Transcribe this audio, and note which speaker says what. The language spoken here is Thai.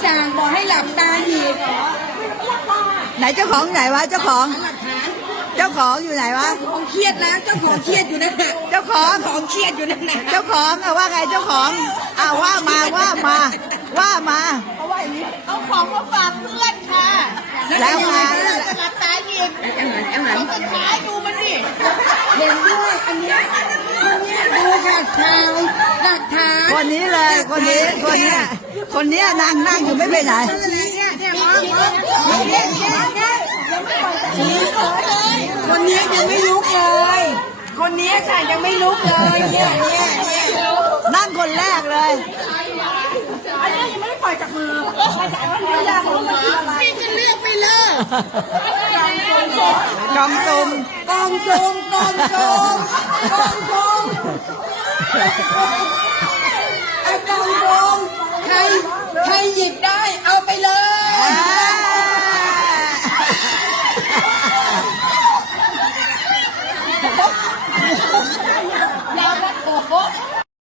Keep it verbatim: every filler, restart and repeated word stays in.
Speaker 1: อย่างบอกให้หลับตาหยิบ
Speaker 2: ไหนเจ้าของไหนวะเจ้าของ
Speaker 1: หลักฐาน
Speaker 2: เจ้าของอยู่ไหนวะ
Speaker 1: เจ้าของเครียดนะเจ้าของเครียดอยู่นั่นแหละ
Speaker 2: เจ้าของ
Speaker 1: ของเครียดอยู่นั่นแหละ
Speaker 2: เจ้าของอะว่าไงเจ้าของอ่าว่ามาว่ามาว่ามา
Speaker 1: เพราะว่าอย่างนี้เอาของมาฝากเพื่อนค่ะ
Speaker 2: แล้วมา
Speaker 1: จะหลับตาหยิบแอมหลังแอมหลังจะท้ายดูมันดิเห็นด้วยอันนี้คนนี้ดูค่ะข่าวหลักฐาน
Speaker 2: คนนี้เลยคนนี้คนนี้คนนี้นั่งนั่งอยู่ไม่ไปไหน
Speaker 1: คนนี้ยังไม่ลุกเลยคนนี้ค่ะยังไม่ลุกเลยเนี่ยเนี่ยเนี่ย
Speaker 2: นั่งคนแรกเลย
Speaker 1: อันนี้ยังไม่ได้ปล่อยจากมือไม่อยากรู้มันคืออะไรพี่จะเลือกไปเลย
Speaker 2: กองซุ่ม
Speaker 1: กองซุ่มกองซุ่มกองซุ่มไอ้กองซุ่มใครใครหยิบได้เอาไปเลยยาวนะโอ้โห